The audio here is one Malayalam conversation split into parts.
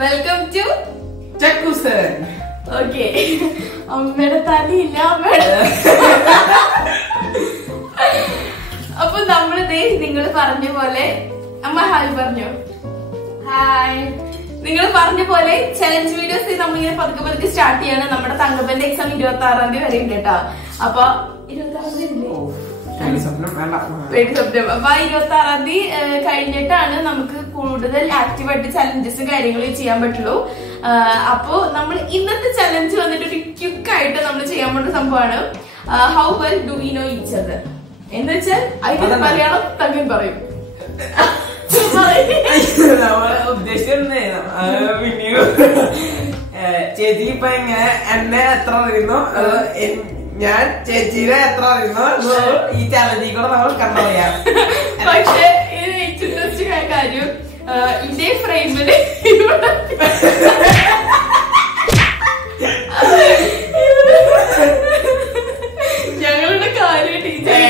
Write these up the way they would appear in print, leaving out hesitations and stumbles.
Welcome to ചക്കുസൻ. ഓക്കെ, അമ്മയുടെ തലയില്ല അമ്മയുടെ. അപ്പൊ നമ്മളിതേ നിങ്ങൾ പറഞ്ഞ പോലെ അമ്മ ഹായ് പറഞ്ഞോ. ഹായ്. നിങ്ങൾ പറഞ്ഞ പോലെ ചലഞ്ച് വീഡിയോസ് നമ്മളിങ്ങനെ പതുക്കെ പതുക്കെ സ്റ്റാർട്ട് ചെയ്യാണ്. നമ്മുടെ തങ്കപ്പന്റെ എക്സാം 26-ാം തീയതി വരെ ഉണ്ട് കേട്ടോ. അപ്പൊ 26-ാം തീയതി അപ്പൊ 26-ാം തീയതി കഴിഞ്ഞിട്ടാണ് നമുക്ക് കൂടുതൽ ആക്റ്റീവായിട്ട് ചലഞ്ചസും കാര്യങ്ങളും ചെയ്യാൻ പറ്റുള്ളൂ. അപ്പൊ നമ്മൾ ഇന്നത്തെ ചലഞ്ച് വന്നിട്ട് ഒരു ക്വിക്കായിട്ട് നമ്മൾ ചെയ്യാൻ പറ്റുന്ന സംഭവമാണ് how well do we know each other എന്ന് വെച്ചാൽ അതിന് മലയാളം തമിഴ് പറയും. ചേച്ചി ഇപ്പൊ എങ്ങനെ എന്നെ എത്ര അറിയുന്നു, ഞാൻ ചേച്ചിയുടെ എത്ര അറിയുന്നു, ഈ ചലഞ്ചിൽ കൂടെ നമ്മൾ കണ്ടറിയാം. പക്ഷെ ഇത് ഏറ്റവും ഇൻട്രസ്റ്റിംഗ് ആയ കാര്യം ഇതേ ഫ്രെയിമില് ഞങ്ങളുടെ കാര്യം ടീച്ചർ അല്ല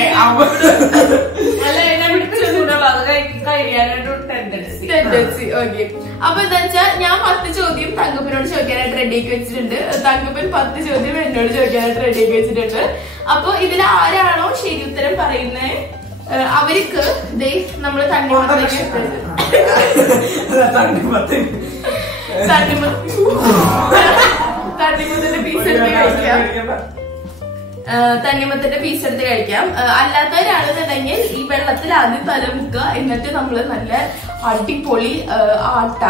ടെൻഡൻസി. ഓക്കെ, അപ്പൊ എന്താ വെച്ചാൽ ഞാൻ 10 ചോദ്യം തങ്കപ്പനോട് ചോദിക്കാനായിട്ട് റെഡിയാക്കി വെച്ചിട്ടുണ്ട്. തങ്കപ്പൻ 10 ചോദ്യം എന്നോട് ചോദിക്കാനായിട്ട് റെഡിയാക്കി വെച്ചിട്ടുണ്ട്. അപ്പൊ ഇതിൽ ആരാണോ ശരി ഉത്തരം പറയുന്നത് അവർക്ക് നമ്മള് തണ്ണിമത്തന്റെ പീസ് എടുത്ത് കഴിക്കാം. തണ്ണിമത്തന്റെ പീസ് എടുത്ത് കഴിക്കാം. അല്ലാത്തവരാണെന്നുണ്ടെങ്കിൽ ഈ വെള്ളത്തിൽ ആദ്യം തല മുക്കുക, എന്നിട്ട് നമ്മള് നല്ല അടിപൊളി ആട്ട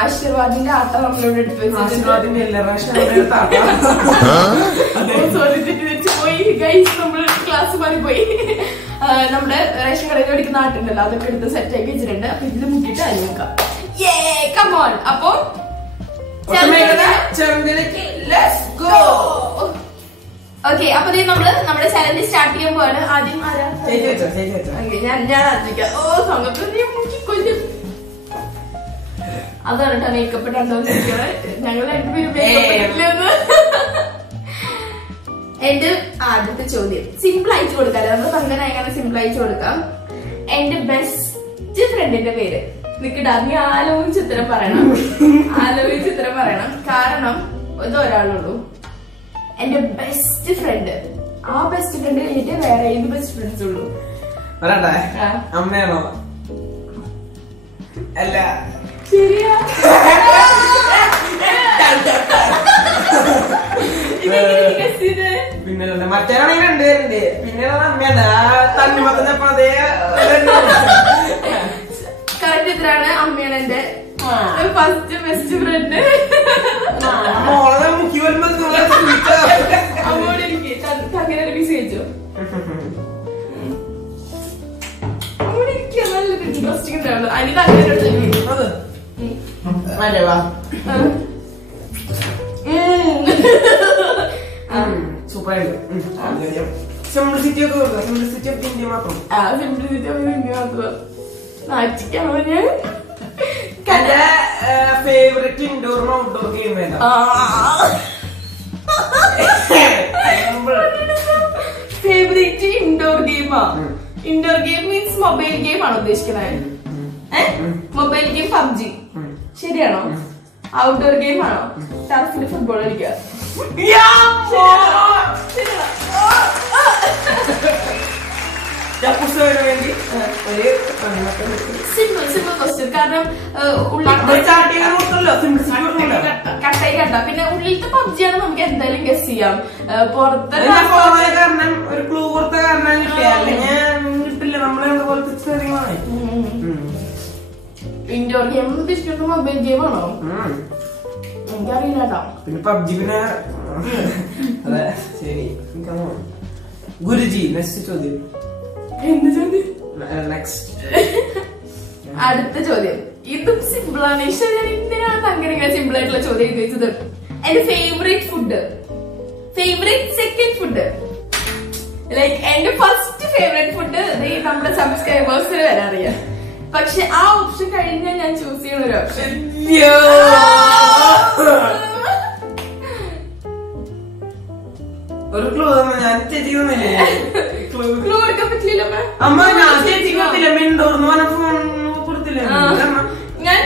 ആശീർവാദിന്റെ ആട്ട നമ്മളോട് എടുത്ത് വെച്ചിട്ടുണ്ട്. പോയി ഗൈസ്, നമ്മള് ക്ലാസ് മാറി പോയി. നമ്മുടെ റേഷൻ കടയിൽ മേടിക്കുന്ന ആട്ടുണ്ടല്ലോ, അതൊക്കെ എടുത്ത് സെറ്റ് ആക്കി വെച്ചിട്ടുണ്ട്. അപ്പൊ ഇതിൽ മുക്കിട്ട് അരി വെക്കാം. കമോൺ. അപ്പൊ ഓക്കെ, അപ്പൊ നമ്മള് നമ്മുടെ ചലഞ്ച് സ്റ്റാർട്ട് ചെയ്യാൻ പോവാണ്. ആദ്യം ആരാ? ഞാൻ ആദ്യം. ഓ സംഘത്തിൽ മുക്കിക്കൊല്ലും. അതാണ് കേട്ടോ മേക്കപ്പ് ഇട്ടുണ്ടോന്ന് ഞങ്ങൾ രണ്ടുപേരും. എന്റെ ആദ്യത്തെ ചോദ്യം സിമ്പിൾ അയച്ചു കൊടുക്കാം. നമ്മൾ അങ്ങനെ അങ്ങനെ സിമ്പിൾ അയച്ചു കൊടുക്കാം. എന്റെ ബെസ്റ്റ് ഫ്രണ്ടിന്റെ പേര് നിക്കടാ, നീ ആലോചിച്ചിത്തരം പറയണം. ആലോചിച്ചിത്തരം പറയണം. കാരണം ഇത് ഒരാളുള്ളൂ, എന്റെ ബെസ്റ്റ് ഫ്രണ്ട്. ആ ബെസ്റ്റ് ഫ്രണ്ട് കഴിഞ്ഞിട്ട് വേറെ ഏത് ബെസ്റ്റ് ഫ്രണ്ട്സ് ഉള്ളൂ? അമ്മയാണോ? അല്ല, ശരിയാ. പിന്നെ മറ്റേയാണെങ്കിൽ 2 പേരുണ്ട്. പിന്നെ അമ്മയാണ്. തണ്ണിമത്തപ്പോ അതേ കറക്റ്റ് എത്രയാണ്? അമ്മയാണ് എന്റെ ഫസ്റ്റ് ബെസ്റ്റ് ഫ്രണ്ട്. മുക്കി വരുമ്പോ അമ്മോട് എനിക്ക് അങ്ങനെ ഒരു പീസ് കഴിച്ചോ? അമ്മോട് എനിക്ക് നല്ലൊരു ഇൻട്രസ്റ്റിംഗ് ഉണ്ടാവുള്ളൂ. അതിന് അങ്ങനെ സൂപ്പറായിട്ട് സിംപ്ലിസിറ്റി ഒക്കെ കൊടുക്കാം. സിംപ്ലിസിറ്റി ഓഫ് ഇന്ത്യ മാത്രം. സിംപ്ലിസിറ്റി ഓഫ് ഇന്ത്യ മാത്രം. നാച്ചിക്കാണോ ഞാൻ? ഫേവറേറ്റ് ഇൻഡോർ ഔട്ട്ഡോർ ഗെയിം ഏതാ? ഫേവറേറ്റ് ഇൻഡോർ ഗെയിമാ? Indoor game means mobile game ആണോ ഉദ്ദേശിക്കുന്നത്? മൊബൈൽ ഗെയിം പബ്ജി ശരിയാണോ? ഔട്ട്ഡോർ ഗെയിം ആണോ? ടർഫിൽ ഫുട്ബോൾ കളിക്കുക. വേണ്ടി സിമ്പിൾ ക്വസ്റ്റ്യൻ. കാരണം കട്ടായി കണ്ട പിന്നെ ഉള്ളിലത്തെ പബ്ജിയാണ് നമുക്ക് എന്തായാലും ഗസ് ചെയ്യാം. പുറത്തെ കാരണം ഒരു ക്ലൂ കൊടുത്ത കാരണം കിട്ടില്ല. നമ്മളെ ഇൻഡോർ ഗെയിം ഉദ്ദേശിക്കുന്നത് മൊബൈൽ ഗെയിം ആണോ? എനിക്കറിയില്ല കേട്ടോ. പിന്നെ പബ്ജി പിന്നെ അതെ ശരി. ഗുരുജി നെക്സ്റ്റ് ചോദ്യം. എന്ത് ചോദ്യം? നെക്സ്റ്റ് അടുത്ത ചോദ്യം. ഇതും സിമ്പിൾ ആണ്. ഞാൻ എന്തിനാണ് അങ്ങനെ സിമ്പിൾ ആയിട്ടുള്ള ചോദ്യം ചോദിച്ചത്? എന്റെ favourite food, favourite second food, like എന്റെ ഫസ്റ്റ് ഫേവറേറ്റ് ഫുഡ് നമ്മുടെ സബ്സ്ക്രൈബേഴ്സിന് വരെ അറിയാം. പക്ഷെ ആ ഓപ്ഷൻ കഴിഞ്ഞാൽ ഞാൻ ചൂസ് ചെയ്യണ ഒരു ഓപ്ഷൻ. ഒരു ക്ലൂ ഞാൻ ചേച്ചിക്കൊന്നില്ലേ? ക്ലൂ കൊടുക്കാൻ പറ്റില്ലല്ലോ അമ്മ. ഞാൻ ചേച്ചിക്കൊത്തില്ല. മിണ്ടോർന്ന് പറഞ്ഞ ഫോൺ കൊടുത്തില്ല. ഞാൻ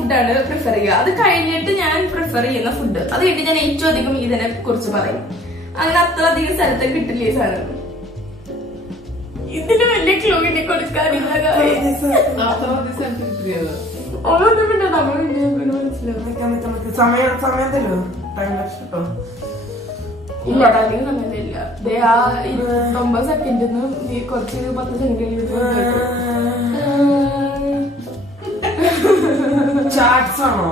ഫുഡാണ് പ്രിഫർ ചെയ്യുക. അത് കഴിഞ്ഞിട്ട് ഞാൻ പ്രിഫർ ചെയ്യുന്ന ഫുഡ്, അത് കഴിഞ്ഞിട്ട് ഞാൻ ഏറ്റവും അധികം ഇതിനെ കുറിച്ച് പറയും. അങ്ങനെ അത്ര അധികം സ്ഥലത്ത് കിട്ടില്ല ഈ സാധനം. ഇതിന് വലിയ ക്ലൂ കിട്ടി കൊടുക്കാനില്ല. ഇല്ല ടൈമിങ് സമയമില്ല. 29 സെക്കൻഡിന്ന് കുറച്ച് 10 സെക്കൻഡ് ചാറ്റ്സ് ആണോ?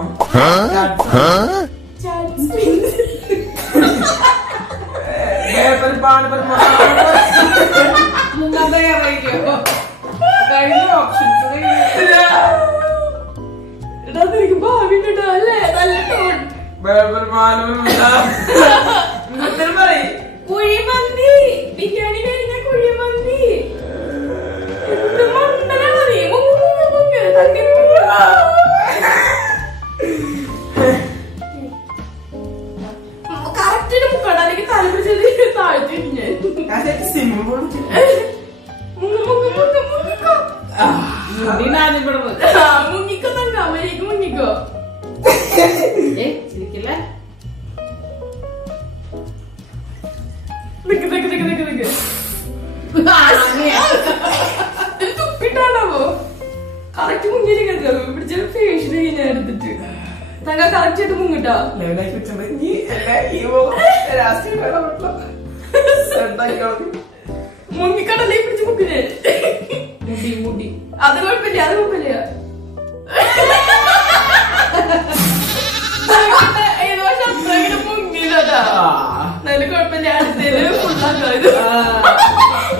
കുഴിമന്തി, ബിരിയാണി കഴിഞ്ഞ കുഴിമന്തി. കറക്റ്റിന് മുക്കട, അല്ലെങ്കിൽ തലപ്പിടിച്ചത് താഴ്ത്തിരിഞ്ഞ് മുങ്ങിക്കോ തങ്ക അമ്മയിലേക്ക് മുങ്ങിക്കോ. തുപ്പിട്ടാണോ കറക്റ്റ് മുങ്ങിരിക്കോ പിടിച്ച ഫേഷ്യൽ കഴിഞ്ഞ എടുത്തിട്ട് തങ്ക കറക്റ്റ് ആയിട്ട് മുങ്ങിട്ടോ. മുങ്ങിക്കടല്ലേ പിടിച്ച് മുക്കില്ലേ? മുടി അത് കുഴപ്പമില്ല, അത് കുഴപ്പമില്ല. ഏതോ ശബ്ദം മുങ്ങില്ലതാ, നല്ല കുഴപ്പമില്ല. അടുത്തേല് ഫുള്ളാക്കാം.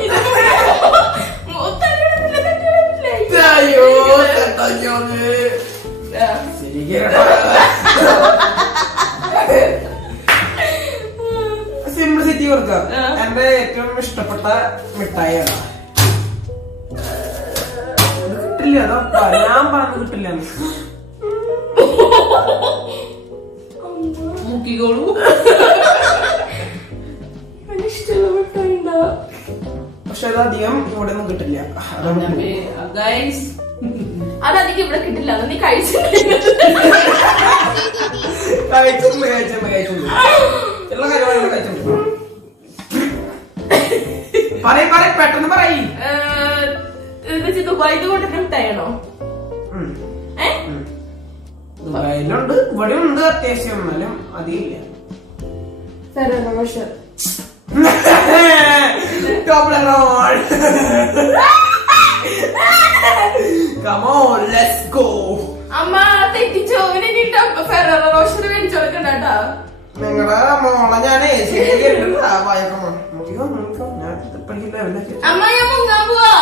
ഇത് സിംപ്ലിസിറ്റി കൊടുക്കാം. എന്റെ ഏറ്റവും ഇഷ്ടപ്പെട്ട മിഠായി കിട്ടില്ല, അതോ ഞാൻ പറഞ്ഞു കിട്ടില്ല. മുക്കിക്കോളൂ. ഇഷ്ടമുള്ള മിഠായി ഉണ്ടാ, പക്ഷെ അതധികം ഇവിടെ ഒന്നും കിട്ടില്ല. അതധികം ഇവിടെ കിട്ടില്ല. നീ കഴിച്ചിട്ടുണ്ട്. പെട്ടെന്ന് പറയും. ദുബായിത് കൊണ്ടിട്ട് മിഠായിയാണോ? ദുബായിലുണ്ട്, ഇവിടെ ഉണ്ട് അത്യാവശ്യം, എന്നാലും അധികമില്ല. Come on, let's go. അമ്മ തെറ്റിച്ചോ? ഫെററോ റോഷർ മേടിച്ചോളക്കണ്ടാ. നിങ്ങളുടെ മോളെ ഞാനേ അമ്മ ഞാൻ മുങ്ങാൻ പോവാ.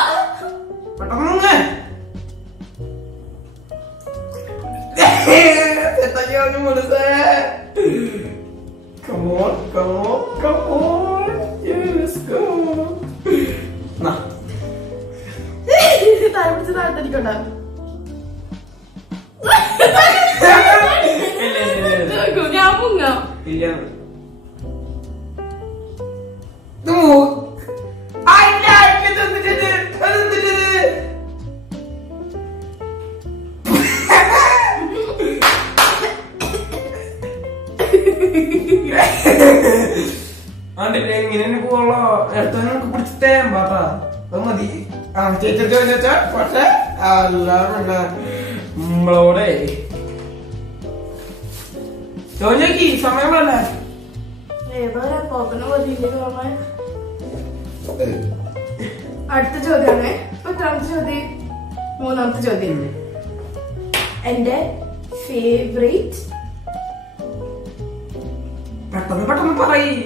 പെട്ടെന്ന് Come on, come on, come on. Let's go. താഴ്ത്തിരിക്കണ്ട. ഞാൻ മുങ്ങാം. ഇങ്ങനെ പോളോ എടുത്ത് നമുക്ക് പിടിച്ചിട്ടേ പാട്ടാ. അത് മതി. ആ ചേച്ചി ചോദിച്ചാ പക്ഷെ അല്ല പിന്നെ നമ്മളോടെ ചോദിക്കി സമയമല്ലേ. അടുത്ത ചോദ്യമാണ്. എത്രാമത്തെ ചോദ്യം? മൂന്നാമത്തെ ചോദ്യം. എന്റെ ഫേവറേറ്റ്, പെട്ടെന്ന് പെട്ടെന്ന് പറയ്.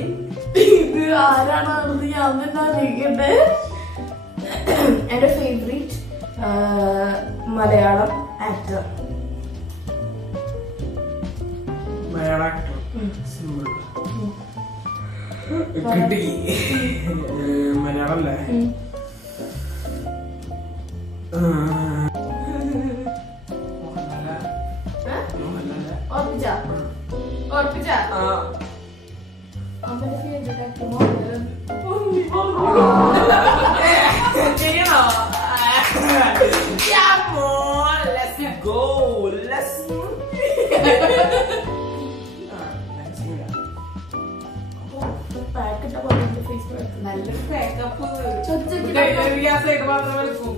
ഇത് ആരാണെന്ന് ഞാൻ തന്നെ അറിയിക്കട്ടെ. എന്റെ favourite Malayalam actor. Malayalam actor കിട്ടി. മലയാളം അല്ലേ? ഓർപ്പിച്ച അമ്മന്റെ favourite actor Come on, let's go, let's ചേട്ടാ പറഞ്ഞു ഫേസ് നല്ലൊരു മേക്കപ്പ് ചോദിച്ചു മാത്രം വെക്കും.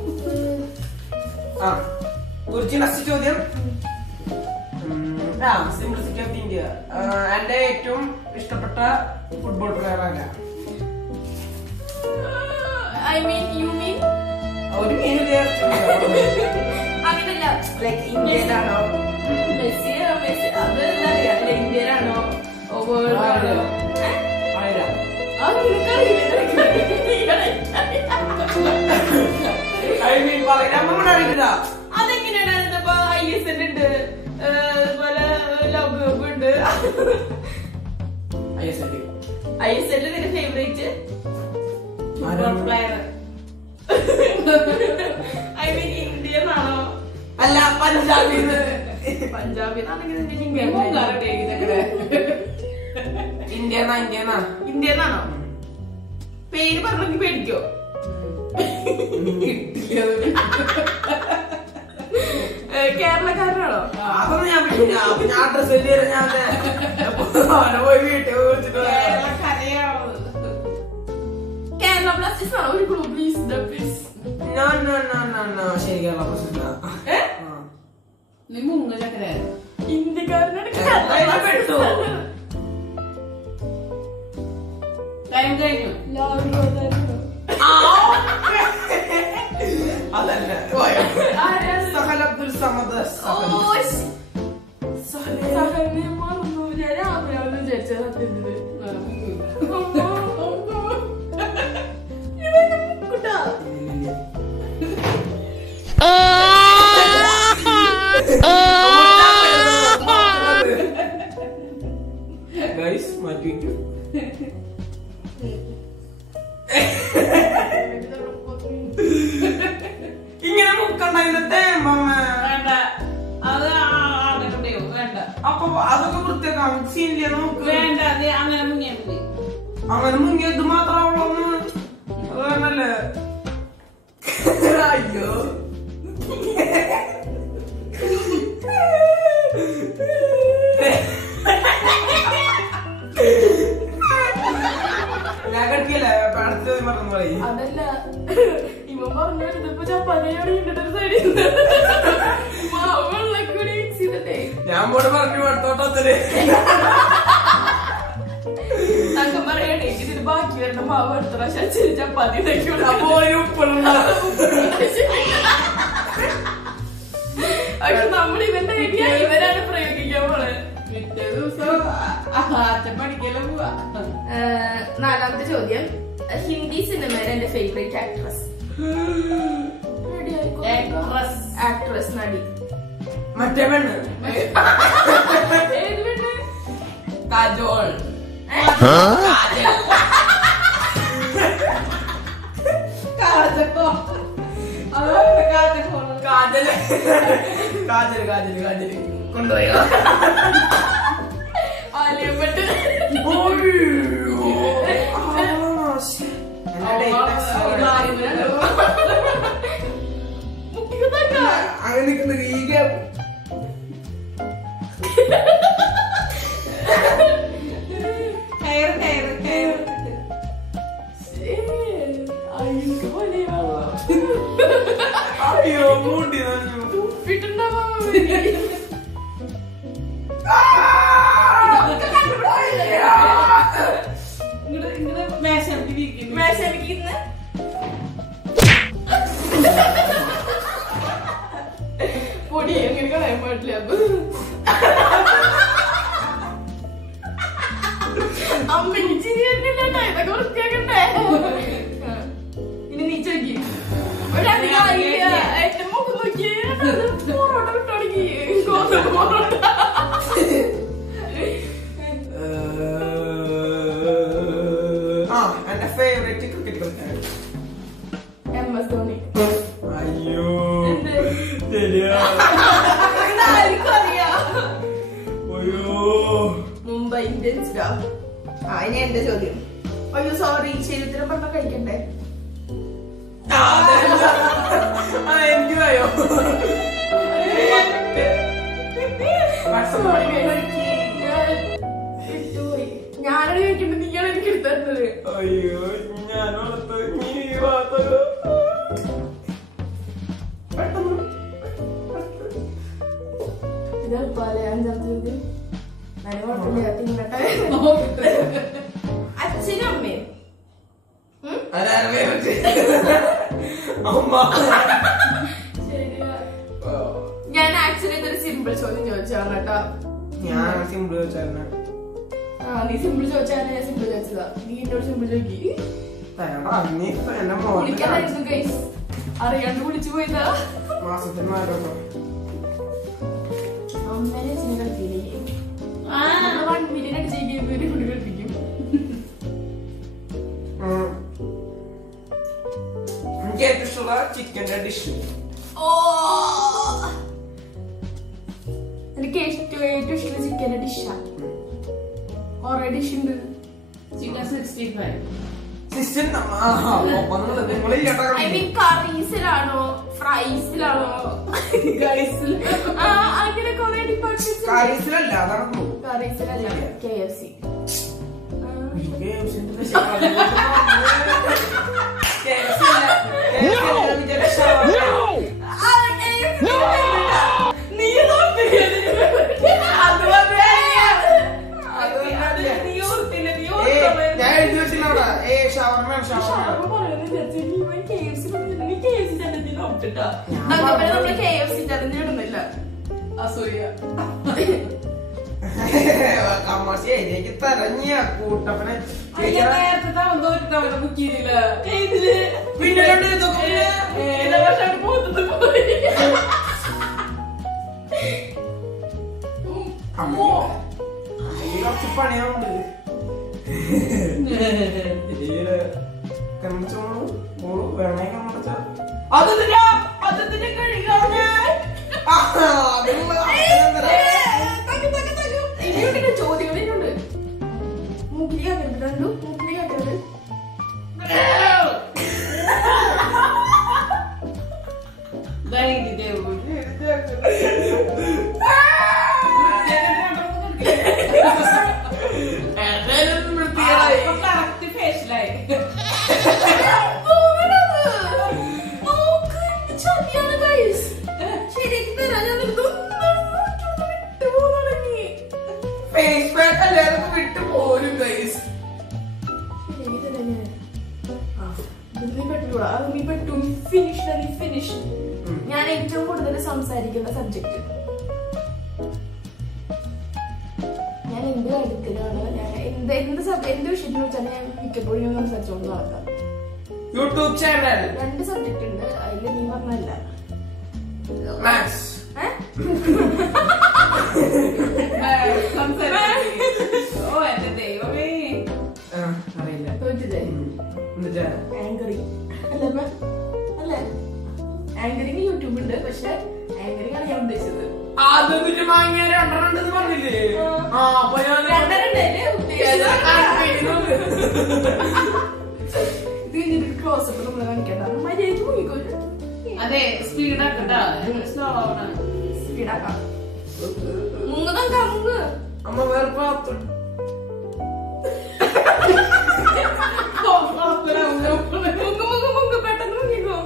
നെക്സ്റ്റ് ചോദ്യം. Simplicity of India. എന്റെ ഏറ്റവും ഇഷ്ടപ്പെട്ട ഫുട്ബോൾ പ്ലെയർ ആരാ? ഐ മീൻ യു മീൻ ഒരു അങ്ങനല്ല ലൈക്ക് ഇന്ത്യയിലാണോ മെസ്സി മെസ്സി അത് എന്താ അറിയാ ഇന്ത്യയിലാണോ വേൾഡ് അതെങ്ങനെയാണ് ഇപ്പൊ ISL ഉണ്ട് അതുപോലെ ലോകകപ്പ് ഉണ്ട് ISL നിന്റെ ഫേവറേറ്റ് പ്ലെയർ ഐ മീൻ ഇന്ത്യന്നാണോ അല്ല പഞ്ചാബിന്ന്. പഞ്ചാബിന്നാണെങ്കിൽ ഇന്ത്യന്നാണോ പേര് പറഞ്ഞെങ്കിൽ പേടിക്കോ കേരളക്കാരനാണോ അതൊന്നും ഞാൻ പറ്റില്ല. ഞാൻ ഡ്രസ് ഞാൻ പോയി വീട്ടിൽ കേരള ബ്ലാസ്റ്റേഴ്സ് ആണോ ഒരു ക്ലൂ പ്ലീസ് ശരി കേരള പ്രശ്നം. നീ മുങ്ങ ചക്കര ഇന്ത്യക്കാരനാണ് ടൈം കഴിഞ്ഞു. അതല്ല സഹൽ അബ്ദുൽ സമദ്. മറന്നു ഞാൻ രാവിലെ വിചാരിച്ചത് സത്യത്തില് മാറ്റിവെക്കും. ഇങ്ങനെ മുക്കണ്ടായിരുന്നേ വേണ്ട അത് ആടയോ വേണ്ട. അപ്പൊ അതൊക്കെ വൃത്തിയാക്കാം. സീനില്ല നമുക്ക് വേണ്ട അത് അങ്ങനെ മുങ്ങിയാ മതി. അങ്ങനെ മുങ്ങിയത് മാത്രമാവുള്ളൂ. അത് വേണല്ലേ? അയ്യോ ഞാൻ കട്ടിയല്ലേ അടുത്തത് മറന്നു പറയും. അതല്ല ഇവ പറഞ്ഞു വരുന്നപ്പോ ചപ്പാത്തിയോട് ഇട്ടിട്ടൊരു സൈഡിൽ വെള്ളക്കൂടി മിക്സ് ചെയ്തിട്ടേ ഞാൻ പോട് പറഞ്ഞു അടുത്തോട്ടത്തില് തങ്കം പറയണേ ഇതിന് ബാക്കി വരുന്ന മാവ് എടുത്ത പ്രാവശ്യം ചപ്പാത്തി പക്ഷെ നമ്മൾ ഇവന്റെ ഐഡിയ ഇവരാണ് പ്രയോഗിക്കാൻ പോണെ. പിറ്റേ ദിവസം അച്ഛൻ പഠിക്കലും പോവാ. നാലാമത്തെ ചോദ്യം. ഹിന്ദി സിനിമയിലെ എന്റെ ഫേവറേറ്റ് ആക്ട്രസ്. ആക്ട്രസ് നടി. മറ്റേ പെണ്ണ് ഏത് പെണ്ണ്? കാജോൾ. കാജല് കാജല് കാജല് കാജല് കൊണ്ടുപോയി ആലിയ ഭട്ട്. അങ്ങനെ നിൽക്കുന്ന ഈ ഗ്യാപ്പ് അയ്യോ മൂണ്ടി മേശനിക്കുന്ന പൊടി എങ്ങനെ കളയാൻ പാടില്ല. അമ്മയ്ക്ക് ചിരി വരുന്നില്ല. ഇതൊക്കെ വൃത്തിയാക്കണ്ടേ? ഇനി നീ ചോദിക്കും എന്റെ മുഖം നോക്കിയേ പൊറോട്ട വിട്ടോടങ്ങി. പൊറോട്ട എന്റെ ഫേവറേറ്റ് ക്രിക്കറ്റ് കളിക്കാരൻ MS ധോണി. അയ്യോ എന്ത്? ശരിയാ ഇതാർക്കും അറിയാം. അയ്യോ മുംബൈ ഇന്ത്യൻസ്. ഇനി എന്റെ ചോദ്യം. അയ്യോ സോറി ശരിത്തിനെ പറഞ്ഞ കഴിക്കണ്ടേ? എനിക്ക് പോയോ ഞാനത് കഴിക്കുമ്പോ നിങ്ങൾ എനിക്ക് തരുന്നത്. അയ്യോ ഞാനോടത്ത് നീ വാർത്തക ഇതെളുപ്പല്ലേ അഞ്ചാമത്തെ ചോദ്യം? തിന്നട്ടെ. അച്ഛനും അമ്മയും അമ്മ. ഞാൻ ആക്ച്വലി ഇതൊരു സിമ്പിൾ ചോദ്യം ചോദിച്ചാണ് കേട്ടോ. ഞാൻ സിമ്പിൾ ചോദിച്ചായിരുന്നു. നീ സിമ്പിൾ ചോദിച്ചാണ്, ഞാൻ സിമ്പിൾ ചോദിച്ചതാ. നീ എന്നോട് സിമ്പിൾ ചോദിക്കി. വിളിക്കാനായിരുന്നു ഗൈസ്, അറിയാണ്ട് വിളിച്ചു പോയതാ. മാസത്തിന് 4 അമ്മേനെ അച്ഛനെ കളിപ്പില്ലേ? 1 മില്യൺ അടിച്ചേക്കും കുടി കളിപ്പിക്കും. എനിക്ക് ഏറ്റവും ഇഷ്ടമുള്ള ചിക്കൻ്റെ ഡിഷ്. എനിക്ക് ഏറ്റവും ഇഷ്ടമുള്ള ചിക്കൻ്റെ ഡിഷാ. കൊറേ ഡിഷ് ഉണ്ട്. ചിക്കൻ 65. ഐ മീൻ കറീസിലാണോ ഫ്രൈസിലാണോ അങ്ങനെ കൊറേ ഡിപ്പാർട്ട്മെന്റ്സ്. കറീസിലല്ല, കറീസിലല്ല, KFC. നമ്മള് KFC ചലഞ്ച് ഇടുന്നില്ല. അസൂയ. എനിക്ക് തരഞ്ഞ കൂട്ടപ്പനെ നേരത്തെ തവണ ബുക്ക് ചെയ്തില്ല. പിന്നെ കുറച്ച് പണിയുണ്ട്. വേണേ ചോദ്യങ്ങളുണ്ട്. മൂക്കിലേക്കാക്കരുത്, മൂക്കിലേക്കാക്കരുത്. ഞാൻ ഏറ്റവും കൂടുതൽ സംസാരിക്കുന്ന സബ്ജക്ട്, ഞാൻ എന്ത് കാര്യത്തിലാണ്, ഞാൻ എന്ത് വിഷയത്തിനെ വെച്ചാൽ ഞാൻ മിക്കപ്പോഴും ഞാൻ സംസാരിച്ചോണ്ട് നടക്കാം. യൂട്യൂബ് ചാനൽ 2 സബ്ജക്ട് ഉണ്ട്, അതിൽ നീ പറഞ്ഞല്ല. ഓ എന്റെ ദൈവമേ, അറിയില്ല. ആങ്കറിങ് അല്ലേ? ആങ്കറിങ് യൂട്യൂബ് ഉണ്ട്, പക്ഷെ ആങ്കറിങ് ആണ് ഞാൻ ഉദ്ദേശിച്ചത്. പറഞ്ഞില്ലേ? ക്ലോസപ്പ് നമ്മള് കാണിക്കണ്ട, മര്യാദക്ക് പോയിക്കോട്ടെ. അതെ, സ്പീഡ് ആക്കട്ടാ, സ്ലോ ആവണം. സ്പീഡാക്കാം. മുങ്ങ് അമ്മ വേറെ പാത്രം പെട്ടെന്ന് മുങ്ങിക്കോ.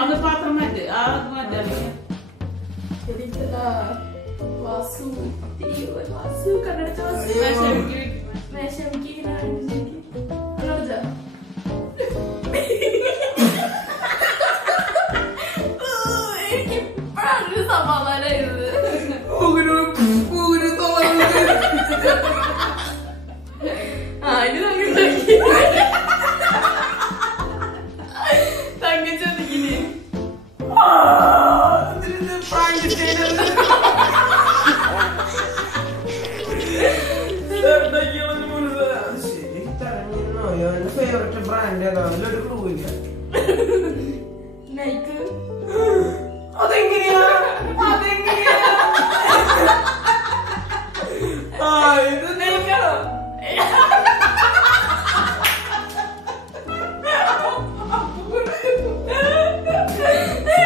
അത് പാത്രം മാറ്റ്, ആ മാറ്റാ. വാസു വാസു കണ്ണടച്ച വാസു എനിക്കിപ്പോഴാണ് സമാധാനായിരുന്നത്. തങ്ങിച്ചൊന്നിക്കില്ലേ ഫേവറേറ്റ് ബ്രാൻഡ് ഏതാണ്? ഒരു ക്ലൂ ഇല്ല. നൈക്ക്. അതെങ്ങനെയാ? ഇത് നൈക്കാണോ?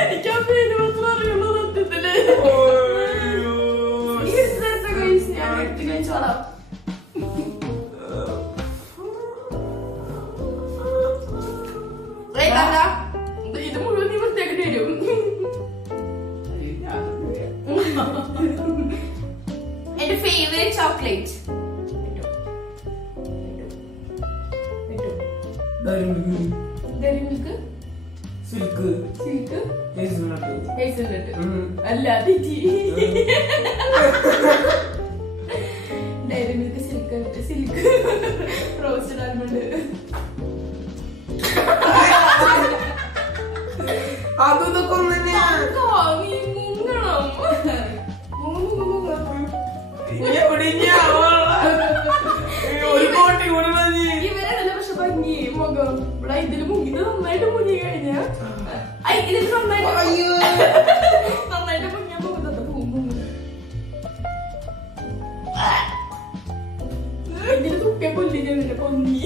എനിക്കാ പേര് മാത്രം അറിയുള്ളൂ സത്യത്തില്. Chocolate. Dairy milk, silk, silk, hazelnut. Hazelnut അല്ല തെറ്റി. Dairy milk, silk, silk, roasted almond. അതും ഇതൊക്കെ ഒന്ന് തന്നെയാ. ഇവരല്ല പക്ഷെ ഭംഗി മുഖം ഇവിടെ ഇതില് മുങ്ങി നന്നായിട്ട് മുങ്ങി കഴിഞ്ഞ ഇതിൽ നന്നായിട്ട് മുങ്ങിയ മുഖത്തെ പൂങ്ങും. ഇതില് തുക്കെ കൊല്ലിഞ്ഞ പൊന്നി.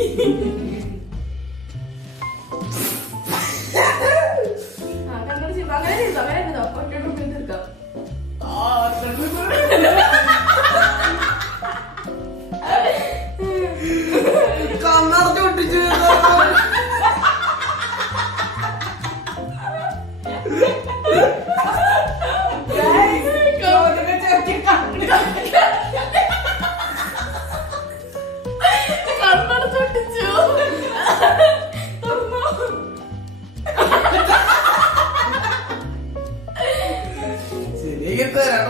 അങ്ങനെ ചെയ്തോ ഒറ്റ തീർക്കാം. കണ്ണടച്ച് ഒട്ടിച്ചു. കണ്ണടച്ചൊട്ടിച്ചു. ശരിയാക്കി തരാം.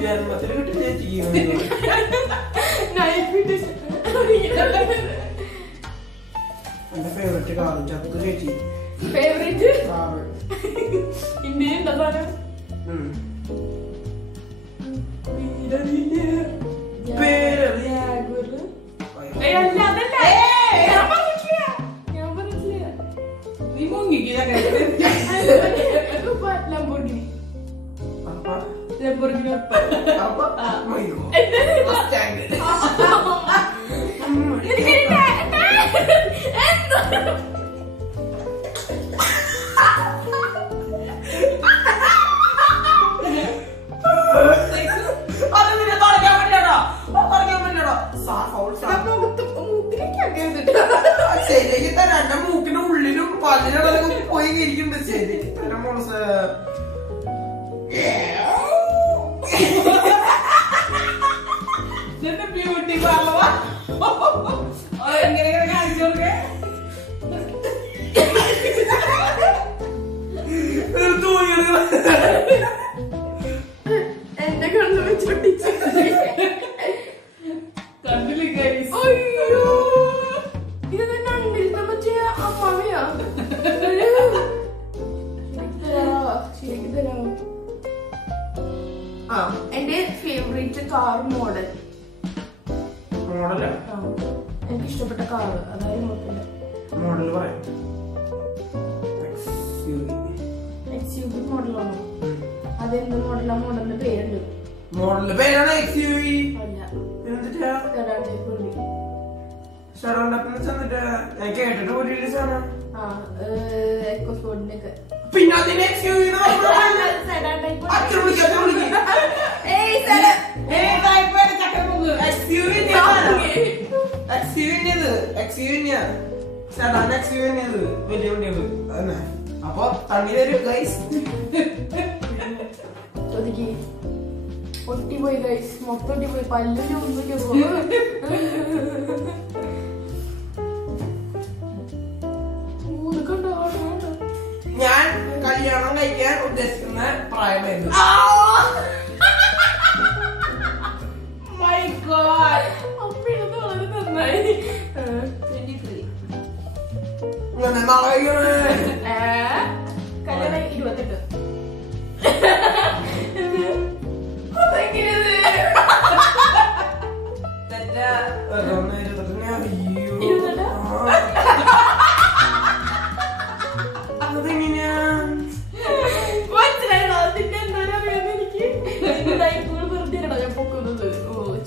ജന്മത്തിന് കിട്ടും ഞാൻ ചെയ്യുന്നത്. എന്റെ ഫേവറേറ്റ് കാറ് ചത്തു ചേച്ചി. ഫേവറേറ്റ് കാറ് ഇന്ത്യൻ എന്താ സാധനം? നീ മുങ്ങിക്കില്ല ലംബോർഗിനി. ശരിയാക്കി തരാം. എന്റെ മൂക്കിന്റെ ഉള്ളിലും പല്ലിനും പോയി ഇരിക്കുന്നുണ്ട്. ശരിയാക്കി തരാം മോളെ. ബ്യൂട്ടി പാർലർ എങ്ങനെ കാണിച്ചു കൊടുക്കേ. എന്റെ കണ്ണു വെച്ചൊട്ടിച്ചു. കണ്ടില്ലേ ഗൈസ്? അയ്യോ ഇത് കണ്ടിരുന്ന പറ്റിയ അമ്മാവിയാ. ശരിക്കും തരാമോ? ആ എന്റെ ഫേവറേറ്റ് കാർ മോഡൽ. മോഡലാ? എനിക്ക് ഇഷ്ടപ്പെട്ട കാർ അതായത് നോക്കില്ല. മോഡൽ പറയാം. XUV മോഡലാണോ? അതെന്ത് മോഡലാ? മോഡലിന്റെ പേരുണ്ട്. മോഡലിന്റെ പേരാണ് XUV. അല്ല എന്നിട്ടാ കരാട്ടേക്കുള്ളി. ഞാൻ കേട്ടിട്ട് പോലും സാധനം. എക്കോസ്പോർട്ടിന്റെ ഒക്കെ. പിന്നെ അതിന് XUV വലിയ വണ്ടിയത് അപ്പൊ തണ്ണി തരും ഗൈസ്. ചോദിക്ക് ഒട്ടിപ്പോയി ഗൈസ്. മൊത്തം ഒട്ടിപ്പോയി. പല്ലിന് ഒന്നും ഞാൻ കല്യാണം കഴിക്കാൻ ഉദ്ദേശിക്കുന്ന പ്രായമായിരുന്നു. My God. അപ്പിടുന്ന് വളരെ നന്നായി. 23. നാളെ കല്യാണം 28.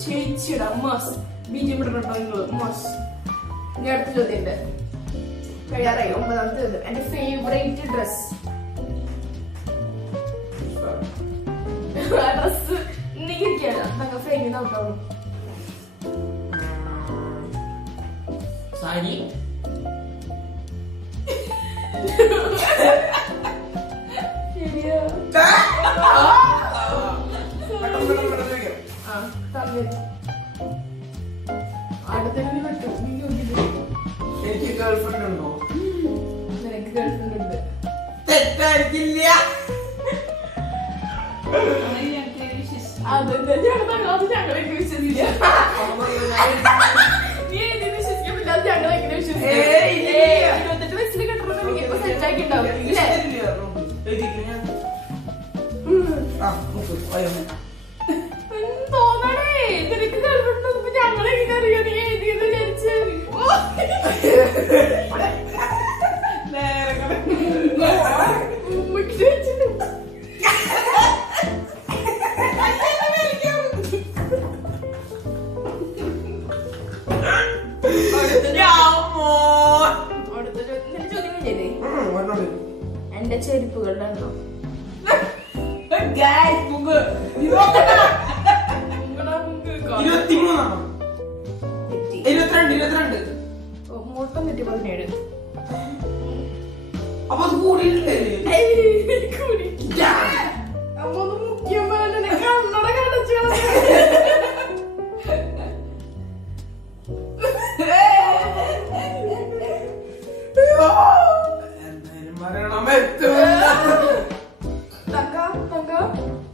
ചേച്ചിയുടെ അമ്മാസ് ബിജെപി മാസ്. ഇനി അടുത്ത ചോദ്യമുണ്ട്. കഴിയാറായി. 9ാമത്തെ ചോദ്യം. എന്റെ ഫേവറേറ്റ് ഡ്രസ്. ഡ്രസ് നീക്കിയാണ് ഞങ്ങൾ ഫ്രെയിമിൽ ഔട്ടാവും. സാരി. ശരിയാ. പെട്ടെന്ന് ആ അതെന്താ ഞങ്ങളെങ്ങനെ വിശ്വസിക്കുക? നീ എഴുതി വിശ്വസിക്കാൻ പറ്റാതെ ഞങ്ങളെങ്ങനെ വിശ്വസിക്കുക? 28 വയസ്സിൽ കെട്ടണമെങ്കിൽ ഇപ്പൊ സെറ്റ് ആക്കി ഉണ്ടാവും ഇല്ലേ? തോന്നണേ നിനക്ക് കണ്ടിട്ടുണ്ടോ? ഞങ്ങളെങ്ങനെ അറിയാം നീ എഴുതിയെന്ന് വിചാരിച്ച്? എന്റെ ചെരുപ്പുകളുടെ എണ്ണം മൊത്തം തെറ്റി 17. അപ്പൊ അത് കൂടിയിട്ടില്ലേ? അപ്പൊ ഒന്ന് മുഖ്യം പറഞ്ഞ കണ്ണട കടച്ചു എന്തായാലും മരണം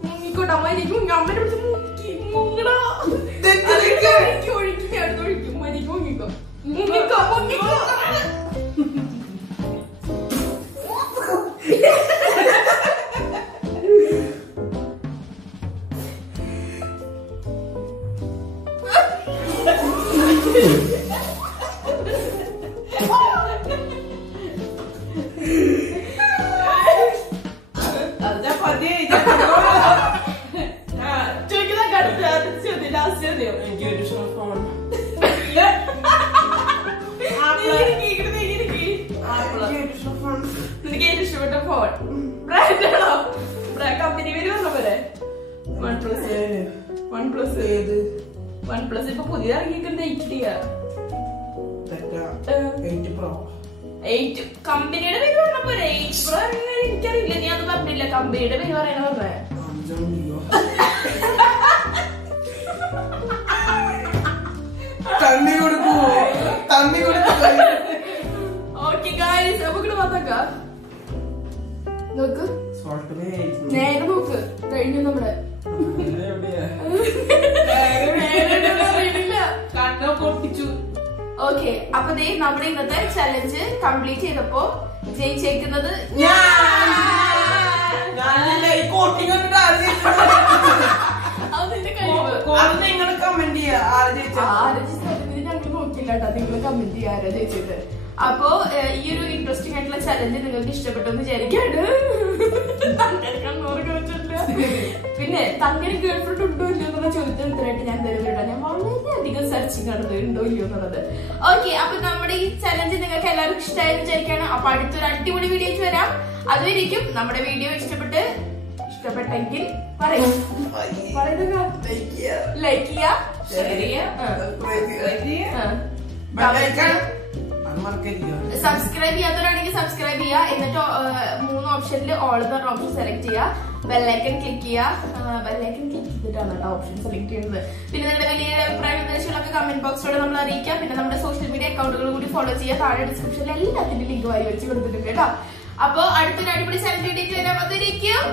മുങ്ങിക്കോട്ടെ അമ്മ. എനിക്ക് അമ്മനെ പിടിച്ച് മുക്കി മുങ്ങടാ ഒഴുക്കി അടുത്ത് ഒഴിക്കും. എനിക്ക് മുങ്ങിക്കോ മുങ്ങിക്കോ മുങ്ങിക്കോ. നിനക്ക് ഏറ്റവും ഇഷ്ടപ്പെട്ട ഫോൺ ബ്രാൻഡാണോ? കമ്പനി പേര് പറഞ്ഞ പോലെ OnePlus ഇപ്പൊ പുതിയ ഇറങ്ങിയിട്ടുണ്ട്. 8 കമ്പനിയുടെ പേര് പറഞ്ഞ പോലെ 8 Pro എനിക്കറിയില്ല. നീ അത് പറഞ്ഞില്ല. കമ്പനിയുടെ പേര് പറയണ പറഞ്ഞേ. ഓക്കെ ഗായ്സ് നമുക്ക് നോക്കാം. നോക്ക് നേരെ നോക്ക്. കഴിഞ്ഞു നമ്മുടെ കണ്ണോ പൊട്ടിച്ചു. ഓക്കെ അപ്പൊ നമ്മുടെ ഇന്നത്തെ ചലഞ്ച് കംപ്ലീറ്റ് ചെയ്തപ്പോ ജയിച്ചേക്കുന്നത് അതിന്റെ കഴിവ്. നിങ്ങൾ കമന്റ് ചെയ്യാ ഞങ്ങൾ നോക്കില്ല കേട്ടോ. നിങ്ങൾ കമന്റ് ചെയ്യാ ആരാ ജയിച്ചത്. അപ്പോ ഈ ഒരു ഇൻട്രസ്റ്റിംഗ് ആയിട്ടുള്ള ചലഞ്ച് നിങ്ങൾക്ക് ഇഷ്ടപ്പെട്ടെന്ന് വിചാരിക്കാണ്. പിന്നെ തങ്ങനെ ഗേൾഫ്രണ്ട് ഉണ്ടോ ഇല്ലയോ എന്നുള്ള ചോദ്യത്തിന് ഉത്തരമായിട്ട് ഞാൻ തരുന്നുണ്ടോ. ഞാൻ വളരെയധികം സെർച്ചിങ് നടന്നത് ഉണ്ടോ ഇല്ലയോ എന്നുള്ളത്. ഓക്കെ അപ്പൊ നമ്മുടെ ഈ ചലഞ്ച് നിങ്ങൾക്ക് എല്ലാവർക്കും ഇഷ്ടമായെന്ന് വിചാരിക്കാണ്. അപ്പൊ അടുത്തൊരു അടിപൊളി വീഡിയോസ് വരാം. അതുവരെയും നമ്മുടെ വീഡിയോ ഇഷ്ടപ്പെട്ടെങ്കിൽ ലൈക്ക് ചെയ്യുക, ഷെയർ സബ്സ്ക്രൈബ് ചെയ്യാത്തവരാണെങ്കിൽ സബ്സ്ക്രൈബ് ചെയ്യുക. എന്നിട്ട് 3 ഓപ്ഷനിൽ ഓൾ എന്ന ഓപ്ഷൻ സെലക്ട് ചെയ്യുക. ബെല്ലൈക്കൺ ക്ലിക്ക് ചെയ്യുക. ബെല്ലൈക്കൺ ക്ലിക്ക് ചെയ്തിട്ടാണ് കേട്ടോ ഓപ്ഷൻ സെലക്ട് ചെയ്യുന്നത്. പിന്നെ നിങ്ങളുടെ വലിയ അഭിപ്രായ നിർദ്ദേശങ്ങളൊക്കെ കമന്റ് ബോക്സിലൂടെ നമ്മൾ അറിയിക്കാം. പിന്നെ നമ്മുടെ സോഷ്യൽ മീഡിയ അക്കൗണ്ടുകൾ കൂടി ഫോളോ ചെയ്യുക. താഴെ ഡിസ്ക്രിപ്ഷനിൽ എല്ലാത്തിന്റെ ലിങ്ക് വാരി വെച്ച് കൊടുത്തിട്ടുണ്ട് കേട്ടോ. അപ്പൊ അടുത്തൊരു അടിപൊളി ചലഞ്ച് വീഡിയോ വരാൻ വന്നിരിക്കും.